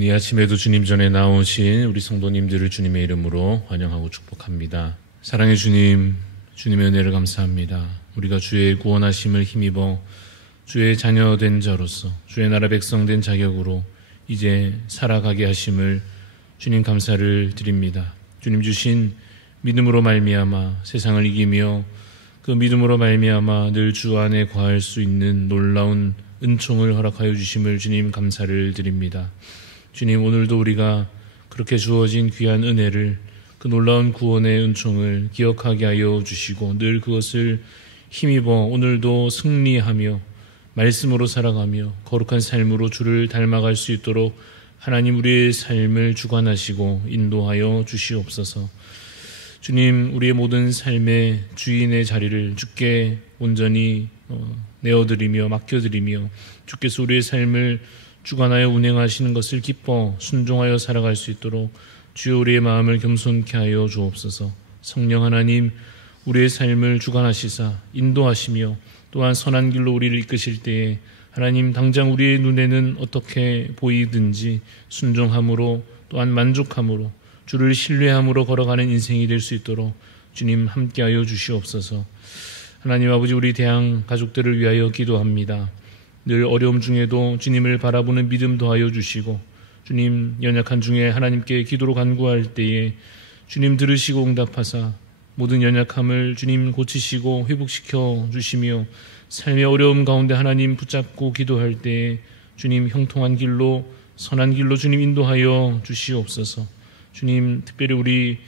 이 아침에도 주님 전에 나오신 우리 성도님들을 주님의 이름으로 환영하고 축복합니다. 사랑의 주님, 주님의 은혜를 감사합니다. 우리가 주의 구원하심을 힘입어 주의 자녀된 자로서 주의 나라 백성 된 자격으로 이제 살아가게 하심을 주님 감사를 드립니다. 주님 주신 믿음으로 말미암아 세상을 이기며 그 믿음으로 말미암아 늘 주 안에 거할 수 있는 놀라운 은총을 허락하여 주심을 주님 감사를 드립니다. 주님, 오늘도 우리가 그렇게 주어진 귀한 은혜를, 그 놀라운 구원의 은총을 기억하게 하여 주시고 늘 그것을 힘입어 오늘도 승리하며 말씀으로 살아가며 거룩한 삶으로 주를 닮아갈 수 있도록 하나님 우리의 삶을 주관하시고 인도하여 주시옵소서. 주님, 우리의 모든 삶의 주인의 자리를 주께 온전히 내어드리며 맡겨드리며 주께서 우리의 삶을 주관하여 운행하시는 것을 기뻐 순종하여 살아갈 수 있도록 주여 우리의 마음을 겸손케 하여 주옵소서. 성령 하나님, 우리의 삶을 주관하시사 인도하시며 또한 선한 길로 우리를 이끄실 때에 하나님 당장 우리의 눈에는 어떻게 보이든지 순종함으로 또한 만족함으로 주를 신뢰함으로 걸어가는 인생이 될 수 있도록 주님 함께하여 주시옵소서. 하나님 아버지, 우리 대학 가족들을 위하여 기도합니다. 늘 어려움 중에도 주님을 바라보는 믿음 더하여 주시고 주님 연약한 중에 하나님께 기도로 간구할 때에 주님 들으시고 응답하사 모든 연약함을 주님 고치시고 회복시켜 주시며 삶의 어려움 가운데 하나님 붙잡고 기도할 때에 주님 형통한 길로 선한 길로 주님 인도하여 주시옵소서. 주님, 특별히 우리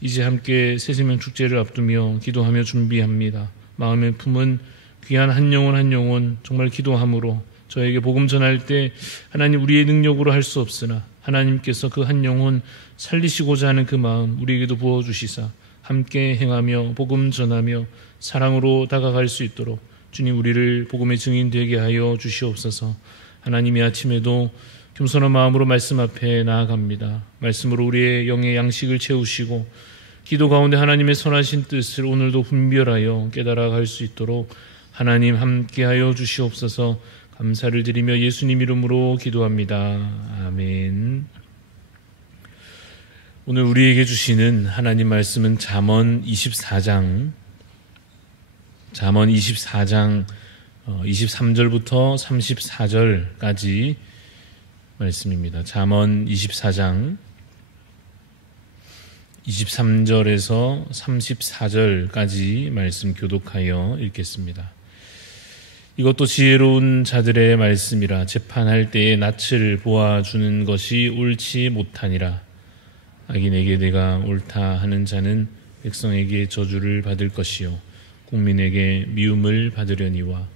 이제 함께 새생명 축제를 앞두며 기도하며 준비합니다. 마음의 품은 귀한 한 영혼 정말 기도함으로 저에게 복음 전할 때 하나님 우리의 능력으로 할 수 없으나 하나님께서 그 한 영혼 살리시고자 하는 그 마음 우리에게도 부어주시사 함께 행하며 복음 전하며 사랑으로 다가갈 수 있도록 주님 우리를 복음의 증인 되게 하여 주시옵소서. 하나님의 아침에도 겸손한 마음으로 말씀 앞에 나아갑니다. 말씀으로 우리의 영의 양식을 채우시고 기도 가운데 하나님의 선하신 뜻을 오늘도 분별하여 깨달아갈 수 있도록 하나님 함께하여 주시옵소서. 감사를 드리며 예수님 이름으로 기도합니다. 아멘. 오늘 우리에게 주시는 하나님 말씀은 잠언 24장 23절부터 34절까지 말씀입니다. 잠언 24장 23절에서 34절까지 말씀 교독하여 읽겠습니다. 이것도 지혜로운 자들의 말씀이라. 재판할 때에 낯을 보아주는 것이 옳지 못하니라. 악인에게 내가 옳다 하는 자는 백성에게 저주를 받을 것이요 국민에게 미움을 받으려니와.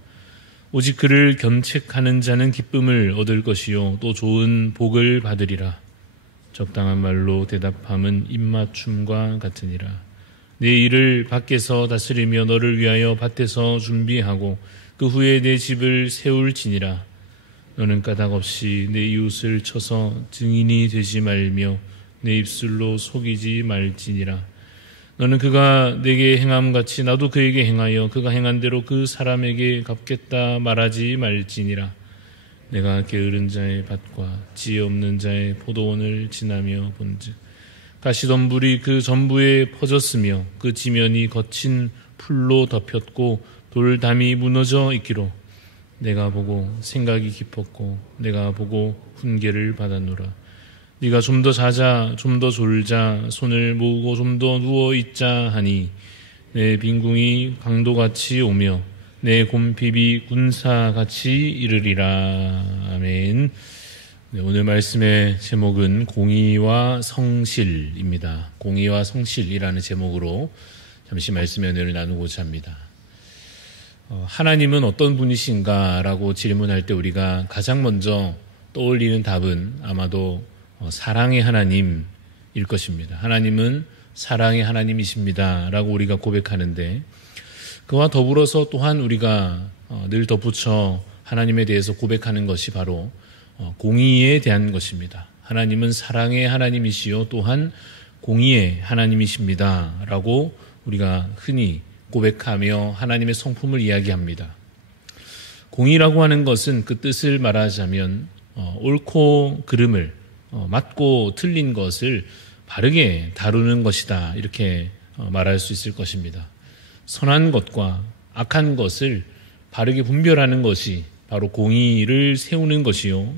오직 그를 견책하는 자는 기쁨을 얻을 것이요 또 좋은 복을 받으리라. 적당한 말로 대답함은 입맞춤과 같으니라. 내 일을 밖에서 다스리며 너를 위하여 밭에서 준비하고 그 후에 내 집을 세울지니라. 너는 까닭없이 내 이웃을 쳐서 증인이 되지 말며 내 입술로 속이지 말지니라. 너는 그가 내게 행함같이 나도 그에게 행하여 그가 행한 대로 그 사람에게 갚겠다 말하지 말지니라. 내가 게으른 자의 밭과 지혜 없는 자의 포도원을 지나며 본즉 가시덤불이 그 전부에 퍼졌으며 그 지면이 거친 풀로 덮였고 돌담이 무너져 있기로 내가 보고 생각이 깊었고 내가 보고 훈계를 받았노라. 네가 좀 더 자자 좀 더 졸자 손을 모으고 좀 더 누워 있자 하니 내 빈궁이 강도같이 오며 내 곰핍이 군사같이 이르리라. 아멘. 네, 오늘 말씀의 제목은 공의와 성실입니다. 공의와 성실이라는 제목으로 잠시 말씀의 은혜를 나누고자 합니다. 하나님은 어떤 분이신가 라고 질문할 때 우리가 가장 먼저 떠올리는 답은 아마도 사랑의 하나님일 것입니다. 하나님은 사랑의 하나님이십니다 라고 우리가 고백하는데 그와 더불어서 또한 우리가 늘 덧붙여 하나님에 대해서 고백하는 것이 바로 공의에 대한 것입니다. 하나님은 사랑의 하나님이시요 또한 공의의 하나님이십니다 라고 우리가 흔히 고백하며 하나님의 성품을 이야기합니다. 공의라고 하는 것은 그 뜻을 말하자면 옳고 그름을 맞고 틀린 것을 바르게 다루는 것이다. 이렇게 말할 수 있을 것입니다. 선한 것과 악한 것을 바르게 분별하는 것이 바로 공의를 세우는 것이요.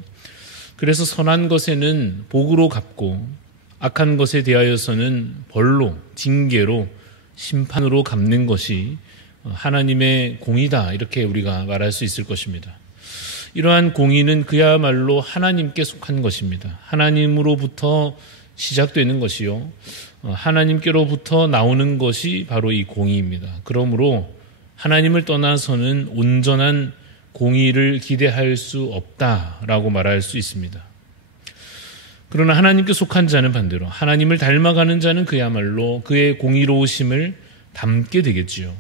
그래서 선한 것에는 복으로 갚고 악한 것에 대하여서는 벌로, 징계로, 심판으로 갚는 것이 하나님의 공의다. 이렇게 우리가 말할 수 있을 것입니다. 이러한 공의는 그야말로 하나님께 속한 것입니다. 하나님으로부터 시작되는 것이요. 하나님께로부터 나오는 것이 바로 이 공의입니다. 그러므로 하나님을 떠나서는 온전한 공의를 기대할 수 없다라고 말할 수 있습니다. 그러나 하나님께 속한 자는 반대로 하나님을 닮아가는 자는 그야말로 그의 공의로우심을 담게 되겠지요.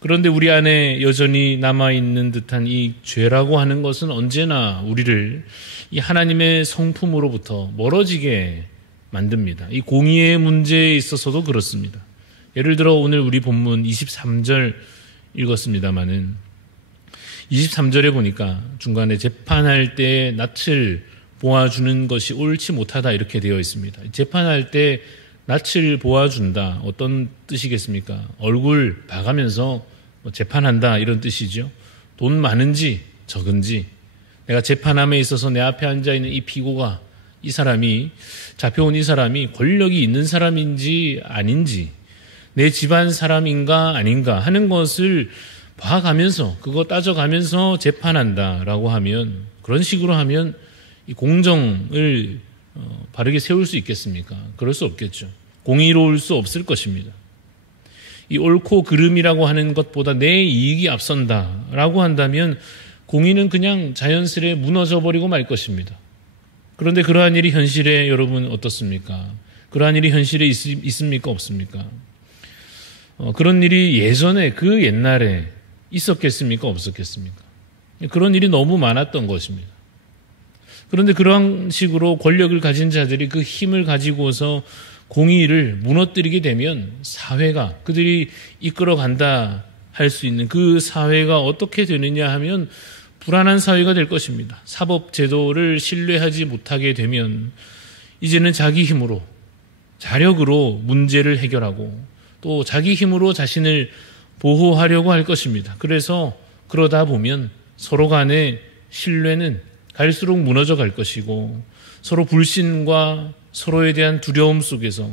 그런데 우리 안에 여전히 남아있는 듯한 이 죄라고 하는 것은 언제나 우리를 이 하나님의 성품으로부터 멀어지게 만듭니다. 이 공의의 문제에 있어서도 그렇습니다. 예를 들어 오늘 우리 본문 23절 읽었습니다마는 23절에 보니까 중간에 재판할 때 낯을 보아주는 것이 옳지 못하다 이렇게 되어 있습니다. 재판할 때 낯을 보아준다. 어떤 뜻이겠습니까? 얼굴 봐가면서 재판한다 이런 뜻이죠. 돈 많은지 적은지 내가 재판함에 있어서 내 앞에 앉아있는 이 피고가 이 사람이 잡혀온 이 사람이 권력이 있는 사람인지 아닌지 내 집안 사람인가 아닌가 하는 것을 봐가면서 그거 따져가면서 재판한다라고 하면 그런 식으로 하면 이 공정을 바르게 세울 수 있겠습니까? 그럴 수 없겠죠. 공의로울 수 없을 것입니다. 이 옳고 그름이라고 하는 것보다 내 이익이 앞선다라고 한다면 공의는 그냥 자연스레 무너져버리고 말 것입니다. 그런데 그러한 일이 현실에 여러분 어떻습니까? 그러한 일이 현실에 있습니까? 없습니까? 그런 일이 예전에 그 옛날에 있었겠습니까? 없었겠습니까? 그런 일이 너무 많았던 것입니다. 그런데 그런 식으로 권력을 가진 자들이 그 힘을 가지고서 공의를 무너뜨리게 되면 사회가 그들이 이끌어간다 할 수 있는 그 사회가 어떻게 되느냐 하면 불안한 사회가 될 것입니다. 사법제도를 신뢰하지 못하게 되면 이제는 자기 힘으로 자력으로 문제를 해결하고 또 자기 힘으로 자신을 보호하려고 할 것입니다. 그래서 그러다 보면 서로 간의 신뢰는 갈수록 무너져 갈 것이고 서로 불신과 서로에 대한 두려움 속에서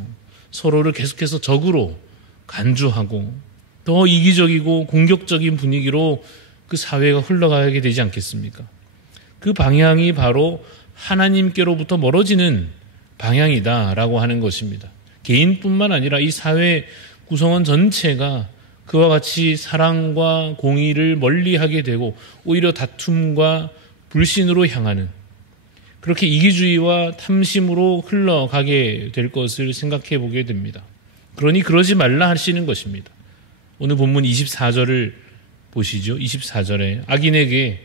서로를 계속해서 적으로 간주하고 더 이기적이고 공격적인 분위기로 그 사회가 흘러가게 되지 않겠습니까? 그 방향이 바로 하나님께로부터 멀어지는 방향이다라고 하는 것입니다. 개인뿐만 아니라 이 사회 구성원 전체가 그와 같이 사랑과 공의를 멀리하게 되고 오히려 다툼과 불신으로 향하는 그렇게 이기주의와 탐심으로 흘러가게 될 것을 생각해 보게 됩니다. 그러니 그러지 말라 하시는 것입니다. 오늘 본문 24절을 보시죠. 24절에 악인에게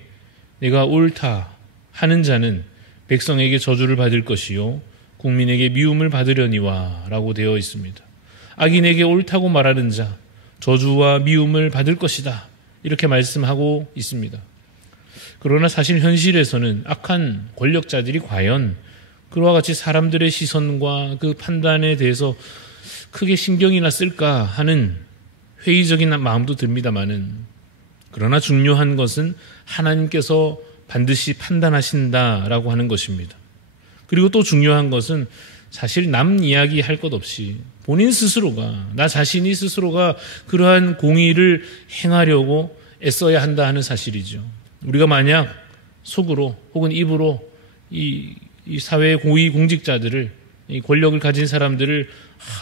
내가 옳다 하는 자는 백성에게 저주를 받을 것이요 국민에게 미움을 받으려니와 라고 되어 있습니다. 악인에게 옳다고 말하는 자 저주와 미움을 받을 것이다 이렇게 말씀하고 있습니다. 그러나 사실 현실에서는 악한 권력자들이 과연 그와 같이 사람들의 시선과 그 판단에 대해서 크게 신경이나 쓸까 하는 회의적인 마음도 듭니다마는 그러나 중요한 것은 하나님께서 반드시 판단하신다라고 하는 것입니다. 그리고 또 중요한 것은 사실 남 이야기 할 것 없이 본인 스스로가 나 자신이 스스로가 그러한 공의를 행하려고 애써야 한다 하는 사실이죠. 우리가 만약 속으로 혹은 입으로 이 사회의 고위 공직자들을 이 권력을 가진 사람들을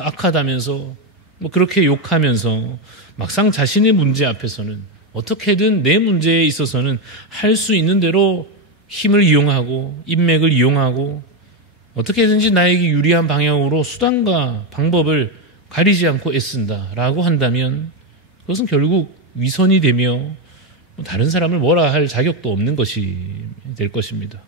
악하다면서 뭐 그렇게 욕하면서 막상 자신의 문제 앞에서는 어떻게든 내 문제에 있어서는 할 수 있는 대로 힘을 이용하고 인맥을 이용하고 어떻게든지 나에게 유리한 방향으로 수단과 방법을 가리지 않고 애쓴다라고 한다면 그것은 결국 위선이 되며 다른 사람을 뭐라 할 자격도 없는 것이 될 것입니다.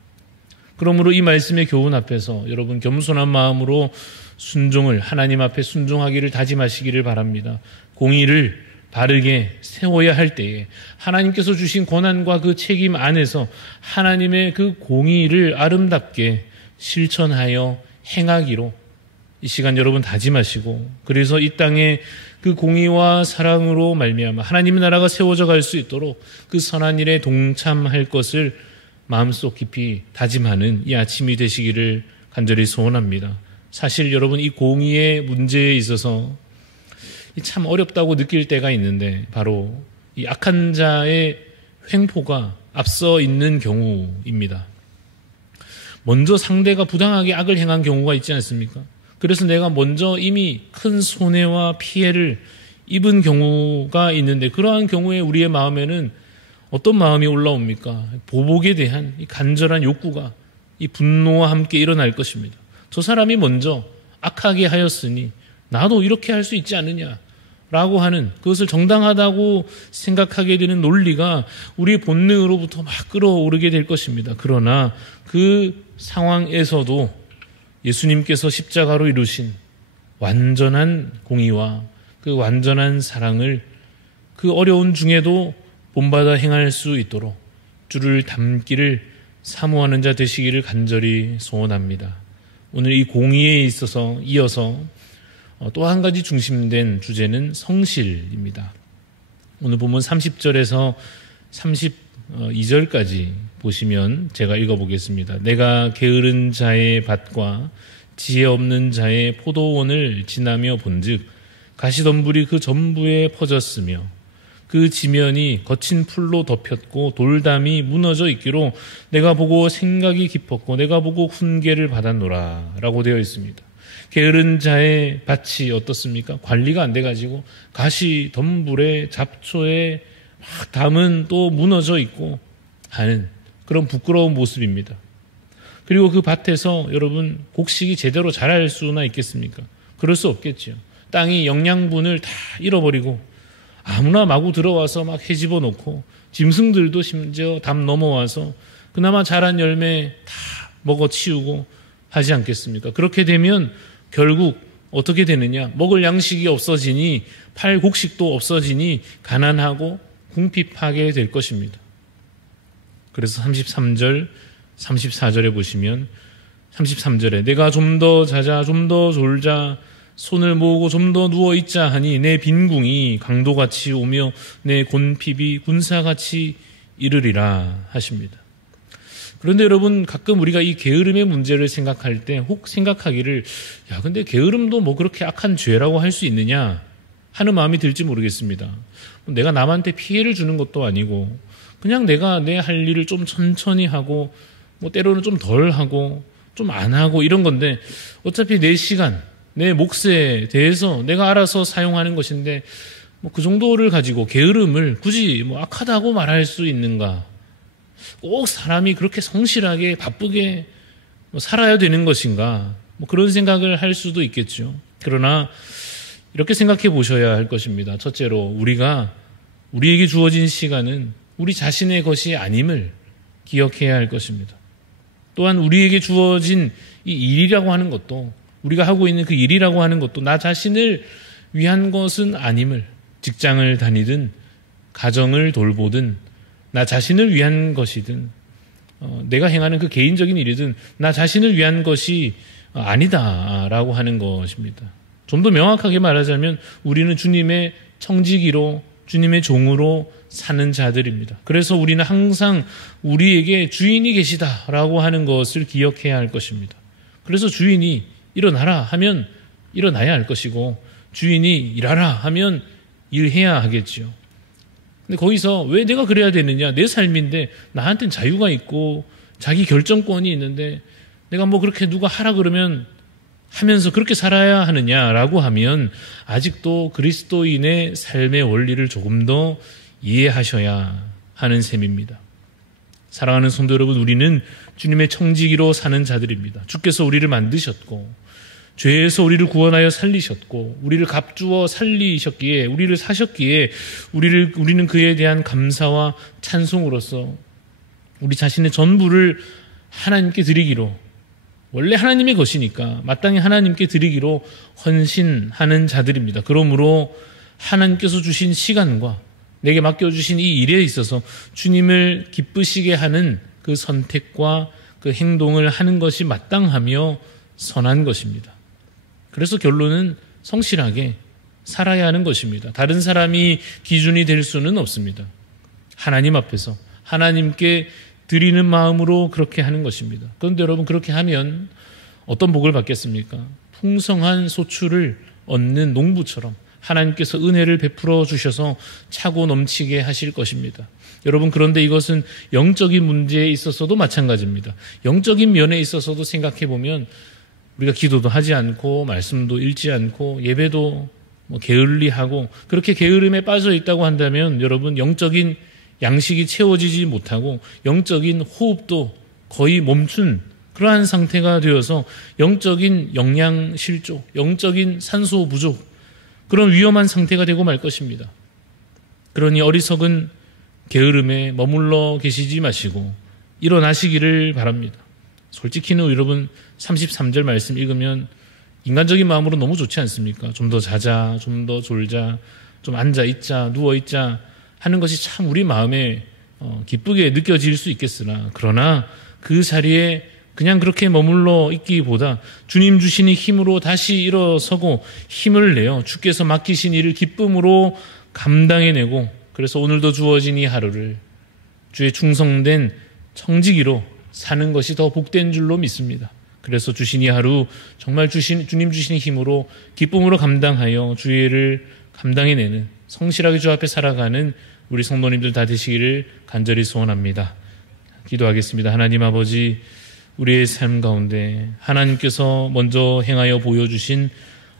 그러므로 이 말씀의 교훈 앞에서 여러분 겸손한 마음으로 순종을 하나님 앞에 순종하기를 다짐하시기를 바랍니다. 공의를 바르게 세워야 할 때에 하나님께서 주신 권한과 그 책임 안에서 하나님의 그 공의를 아름답게 실천하여 행하기로 이 시간 여러분 다짐하시고, 그래서 이 땅에 그 공의와 사랑으로 말미암아 하나님의 나라가 세워져 갈 수 있도록 그 선한 일에 동참할 것을 마음속 깊이 다짐하는 이 아침이 되시기를 간절히 소원합니다. 사실 여러분, 이 공의의 문제에 있어서 참 어렵다고 느낄 때가 있는데, 바로 이 악한 자의 횡포가 앞서 있는 경우입니다. 먼저 상대가 부당하게 악을 행한 경우가 있지 않습니까? 그래서 내가 먼저 이미 큰 손해와 피해를 입은 경우가 있는데, 그러한 경우에 우리의 마음에는 어떤 마음이 올라옵니까? 보복에 대한 이 간절한 욕구가 이 분노와 함께 일어날 것입니다. 저 사람이 먼저 악하게 하였으니 나도 이렇게 할 수 있지 않느냐 라고 하는, 그것을 정당하다고 생각하게 되는 논리가 우리의 본능으로부터 막 끌어오르게 될 것입니다. 그러나 그 상황에서도 예수님께서 십자가로 이루신 완전한 공의와 그 완전한 사랑을 그 어려운 중에도 본받아 행할 수 있도록 주를 닮기를 사모하는 자 되시기를 간절히 소원합니다. 오늘 이 공의에 있어서 이어서 또 한 가지 중심된 주제는 성실입니다. 오늘 본문 30절에서 32절까지 보시면 제가 읽어보겠습니다. 내가 게으른 자의 밭과 지혜 없는 자의 포도원을 지나며 본즉 가시덤불이 그 전부에 퍼졌으며 그 지면이 거친 풀로 덮였고 돌담이 무너져 있기로 내가 보고 생각이 깊었고 내가 보고 훈계를 받았노라 라고 되어 있습니다. 게으른 자의 밭이 어떻습니까? 관리가 안 돼가지고 가시덤불에 잡초에 막 담은 또 무너져 있고 하는 그런 부끄러운 모습입니다. 그리고 그 밭에서 여러분 곡식이 제대로 자랄 수나 있겠습니까? 그럴 수 없겠죠. 땅이 영양분을 다 잃어버리고 아무나 마구 들어와서 막 헤집어 놓고 짐승들도 심지어 담 넘어와서 그나마 자란 열매 다 먹어치우고 하지 않겠습니까? 그렇게 되면 결국 어떻게 되느냐? 먹을 양식이 없어지니 팔 곡식도 없어지니 가난하고 궁핍하게 될 것입니다. 그래서 33절, 34절에 보시면 33절에 내가 좀 더 자자, 좀 더 졸자, 손을 모으고 좀 더 누워있자 하니 내 빈궁이 강도같이 오며 내 곤핍이 군사같이 이르리라 하십니다. 그런데 여러분 가끔 우리가 이 게으름의 문제를 생각할 때 혹 생각하기를 야 근데 게으름도 뭐 그렇게 악한 죄라고 할 수 있느냐 하는 마음이 들지 모르겠습니다. 내가 남한테 피해를 주는 것도 아니고 그냥 내가 내 할 일을 좀 천천히 하고 뭐 때로는 좀 덜 하고 좀 안 하고 이런 건데 어차피 내 시간 내 몫에 대해서 내가 알아서 사용하는 것인데 뭐 그 정도를 가지고 게으름을 굳이 뭐 악하다고 말할 수 있는가? 꼭 사람이 그렇게 성실하게 바쁘게 뭐 살아야 되는 것인가? 뭐 그런 생각을 할 수도 있겠죠. 그러나 이렇게 생각해 보셔야 할 것입니다. 첫째로 우리에게 주어진 시간은 우리 자신의 것이 아님을 기억해야 할 것입니다. 또한 우리에게 주어진 이 일이라고 하는 것도 우리가 하고 있는 그 일이라고 하는 것도 나 자신을 위한 것은 아님을 직장을 다니든 가정을 돌보든 나 자신을 위한 것이든 내가 행하는 그 개인적인 일이든 나 자신을 위한 것이 아니다라고 하는 것입니다. 좀 더 명확하게 말하자면 우리는 주님의 청지기로 주님의 종으로 사는 자들입니다. 그래서 우리는 항상 우리에게 주인이 계시다라고 하는 것을 기억해야 할 것입니다. 그래서 주인이 일어나라 하면 일어나야 할 것이고 주인이 일하라 하면 일해야 하겠죠. 근데 거기서 왜 내가 그래야 되느냐? 내 삶인데 나한테는 자유가 있고 자기 결정권이 있는데 내가 뭐 그렇게 누가 하라 그러면 하면서 그렇게 살아야 하느냐라고 하면 아직도 그리스도인의 삶의 원리를 조금 더 이해하셔야 하는 셈입니다. 사랑하는 성도 여러분, 우리는 주님의 청지기로 사는 자들입니다. 주께서 우리를 만드셨고 죄에서 우리를 구원하여 살리셨고 우리를 값주어 살리셨기에 우리를 사셨기에 우리는 그에 대한 감사와 찬송으로서 우리 자신의 전부를 하나님께 드리기로 원래 하나님의 것이니까 마땅히 하나님께 드리기로 헌신하는 자들입니다. 그러므로 하나님께서 주신 시간과 내게 맡겨주신 이 일에 있어서 주님을 기쁘시게 하는 그 선택과 그 행동을 하는 것이 마땅하며 선한 것입니다. 그래서 결론은 성실하게 살아야 하는 것입니다. 다른 사람이 기준이 될 수는 없습니다. 하나님 앞에서 하나님께 드리는 마음으로 그렇게 하는 것입니다. 그런데 여러분, 그렇게 하면 어떤 복을 받겠습니까? 풍성한 소출을 얻는 농부처럼 하나님께서 은혜를 베풀어 주셔서 차고 넘치게 하실 것입니다. 여러분, 그런데 이것은 영적인 문제에 있어서도 마찬가지입니다. 영적인 면에 있어서도 생각해 보면 우리가 기도도 하지 않고 말씀도 읽지 않고 예배도 게을리하고 그렇게 게으름에 빠져 있다고 한다면 여러분, 영적인 양식이 채워지지 못하고 영적인 호흡도 거의 멈춘 그러한 상태가 되어서 영적인 영양 실조, 영적인 산소 부족, 그런 위험한 상태가 되고 말 것입니다. 그러니 어리석은 게으름에 머물러 계시지 마시고 일어나시기를 바랍니다. 솔직히는 여러분 33절 말씀 읽으면 인간적인 마음으로 너무 좋지 않습니까? 좀 더 자자, 좀 더 졸자, 좀 앉아 있자, 누워 있자 하는 것이 참 우리 마음에 기쁘게 느껴질 수 있겠으나, 그러나 그 자리에 그냥 그렇게 머물러 있기보다 주님 주시는 힘으로 다시 일어서고 힘을 내어 주께서 맡기신 일을 기쁨으로 감당해내고, 그래서 오늘도 주어진 이 하루를 주의 충성된 청지기로 사는 것이 더 복된 줄로 믿습니다. 그래서 주신 이 하루 정말 주님 주시는 힘으로 기쁨으로 감당하여 주의 일을 감당해내는 성실하게 주 앞에 살아가는 우리 성도님들 다 되시기를 간절히 소원합니다. 기도하겠습니다. 하나님 아버지, 우리의 삶 가운데 하나님께서 먼저 행하여 보여주신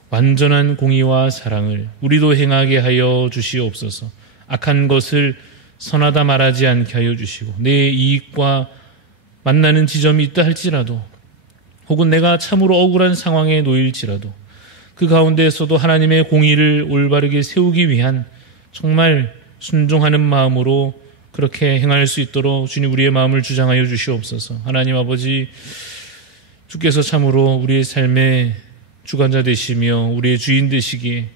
완전한 공의와 사랑을 우리도 행하게 하여 주시옵소서. 악한 것을 선하다 말하지 않게 하여 주시고, 내 이익과 만나는 지점이 있다 할지라도, 혹은 내가 참으로 억울한 상황에 놓일지라도 그 가운데에서도 하나님의 공의를 올바르게 세우기 위한 정말 순종하는 마음으로 그렇게 행할 수 있도록 주님 우리의 마음을 주장하여 주시옵소서. 하나님 아버지, 주께서 참으로 우리의 삶의 주관자 되시며 우리의 주인 되시기에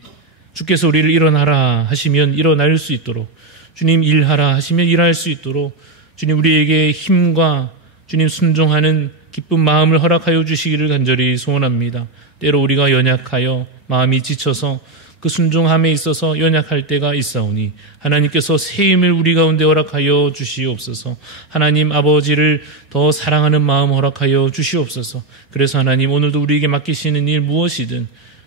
주께서 우리를 일어나라 하시면 일어날 수 있도록, 주님 일하라 하시면 일할 수 있도록 주님 우리에게 힘과 주님 순종하는 기쁜 마음을 허락하여 주시기를 간절히 소원합니다. 때로 우리가 연약하여 마음이 지쳐서 그 순종함에 있어서 연약할 때가 있사오니 하나님께서 새 힘을 우리 가운데 허락하여 주시옵소서. 하나님 아버지를 더 사랑하는 마음 허락하여 주시옵소서. 그래서 하나님, 오늘도 우리에게 맡기시는 일 무엇이든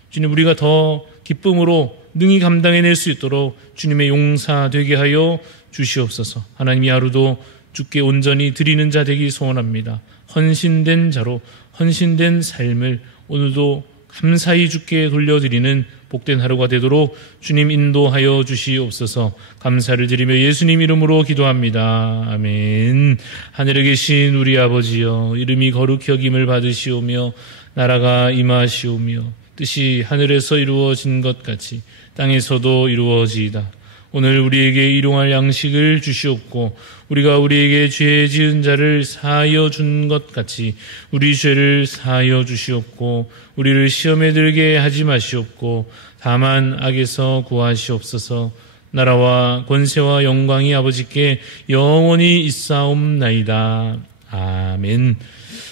주님 우리가 더 기쁨으로 능히 감당해낼 수 있도록 주님의 용사 되게 하여 주시옵소서. 하나님, 이 하루도 주께 온전히 드리는 자 되기 소원합니다. 헌신된 자로 헌신된 삶을 오늘도 감사히 주께 돌려드리는 복된 하루가 되도록 주님 인도하여 주시옵소서. 감사를 드리며 예수님 이름으로 기도합니다. 아멘. 하늘에 계신 우리 아버지여, 이름이 거룩히 여김을 받으시오며 나라가 임하시오며 뜻이 하늘에서 이루어진 것 같이 땅에서도 이루어지이다. 오늘 우리에게 일용할 양식을 주시옵고 우리가 우리에게 죄 지은 자를 사하여 준 것 같이 우리 죄를 사하여 주시옵고 우리를 시험에 들게 하지 마시옵고 다만 악에서 구하시옵소서. 나라와 권세와 영광이 아버지께 영원히 있사옵나이다. 아멘.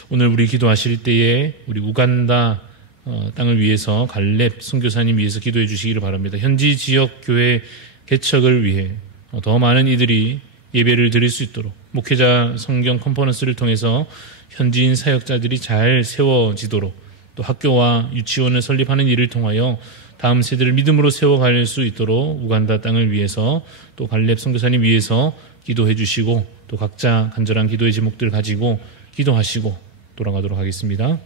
오늘 우리 기도하실 때에 우리 우간다 땅을 위해서 갈렙 선교사님 위해서 기도해 주시기를 바랍니다. 현지 지역 교회 개척을 위해 더 많은 이들이 예배를 드릴 수 있도록 목회자 성경 컨퍼런스를 통해서 현지인 사역자들이 잘 세워지도록, 또 학교와 유치원을 설립하는 일을 통하여 다음 세대를 믿음으로 세워갈 수 있도록 우간다 땅을 위해서 또 갈렙 선교사님 위해서 기도해 주시고, 또 각자 간절한 기도의 제목들 가지고 기도하시고 돌아가도록 하겠습니다.